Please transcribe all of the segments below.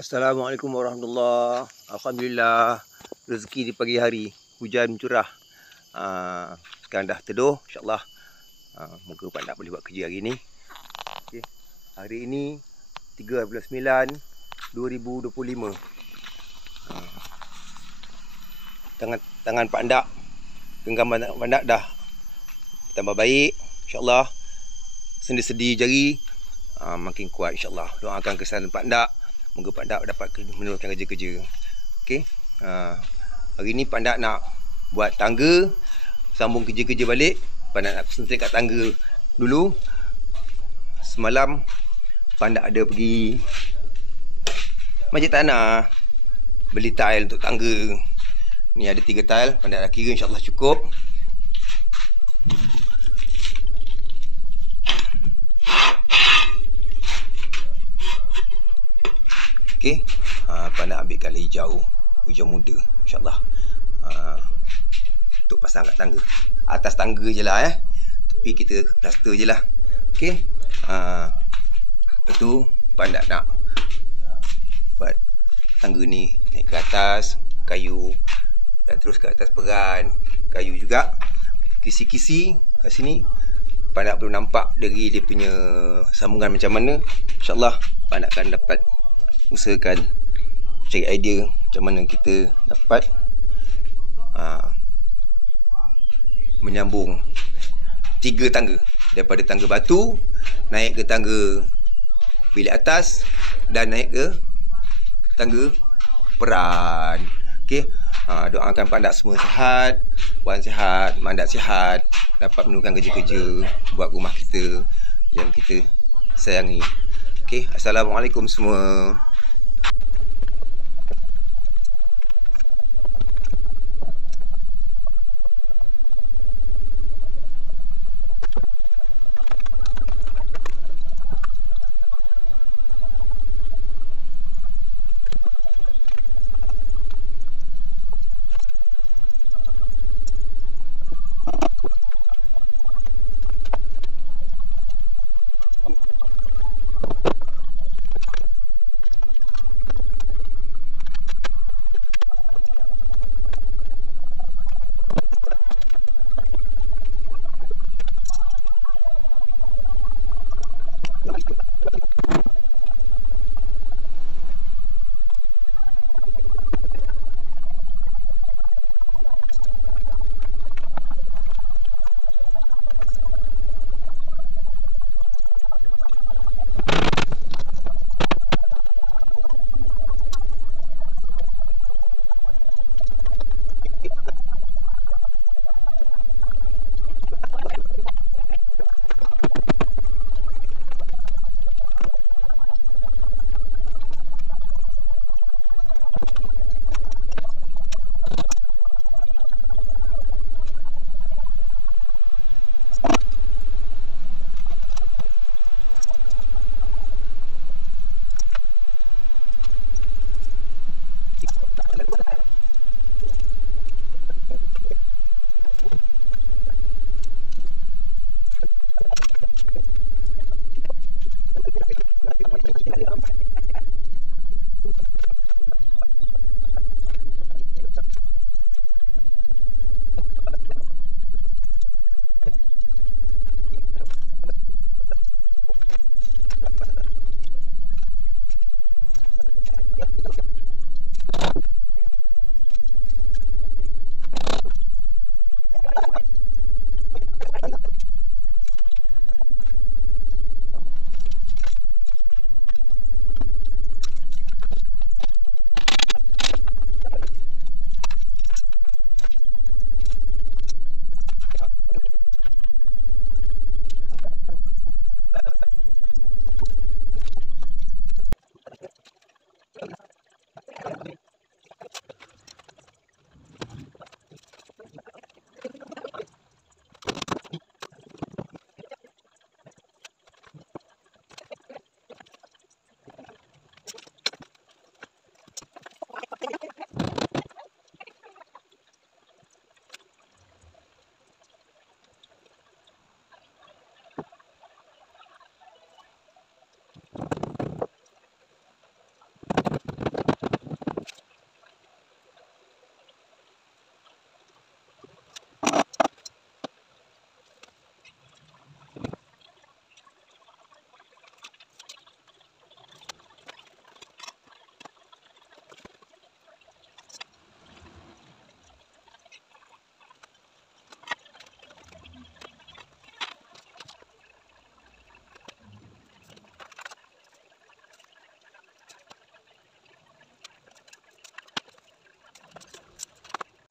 Assalamualaikum warahmatullahi. Alhamdulillah, rezeki di pagi hari, hujan curah. Sekarang dah teduh, insyaAllah. Moga Pak Nak boleh buat kerja hari ni. Okay. Hari ini 3/9/2025. Tangan Pak Nak, genggaman Pak Nak dah tambah baik, insyaAllah. Sendi-sendi jari makin kuat, insyaAllah. Doakan kesihatan Pak Nak. Moga Pak Nak dapat meneruskan kerja-kerja. Okey. Hari ni Pak Nak buat tangga, sambung kerja-kerja balik. Pak Nak konsentrate kat tangga dulu. Semalam Pak Nak ada pergi Masjid Tanah beli tile untuk tangga. Ni ada 3 tile, Pak Nak dah kira, insya-Allah cukup. Okey. Pak Nak ambil colour hijau muda, insya-Allah. Untuk pasang kat tangga. Atas tangga je lah Tepi kita plaster je lah. Okey. Lepas tu Pak Nak buat tangga ni naik ke atas kayu dan terus ke atas peran kayu juga. Kisi-kisi kat sini Pak Nak belum nampak dari dia punya sambungan macam mana. InsyaAllah Pak Nak akan dapat usahakan cari idea macam mana kita dapat menyambung 3 tangga, daripada tangga batu naik ke tangga bilik atas dan naik ke tangga peran. Okey. Doakan Pak Nak semua sihat, Puan sihat, Mak Nak sihat, dapat meneruskan kerja-kerja buat rumah kita yang kita sayangi. Okey, Assalamualaikum semua.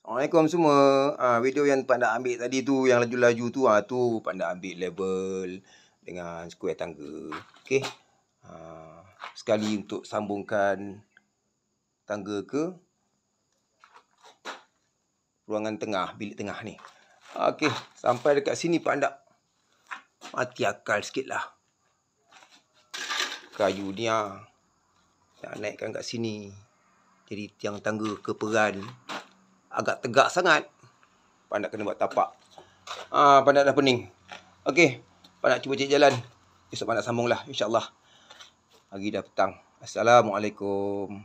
Assalamualaikum semua. Video yang Pak nak ambil tadi tu, yang laju-laju tu, tu Pak nak ambil level dengan square tangga. Okey. Sekali untuk sambungkan tangga ke ruangan tengah, bilik tengah ni. Okey, sampai dekat sini Pak nak mati akal sikit lah. Kayu ni nak naikkan kat sini. Jadi tiang tangga keperan agak tegak sangat. Pak nak kena buat tapak. Pak nak dah pening. Okey, Pak nak cuba cek jalan. Esok Pak nak sambung lah, insyaAllah. Hari dah petang. Assalamualaikum.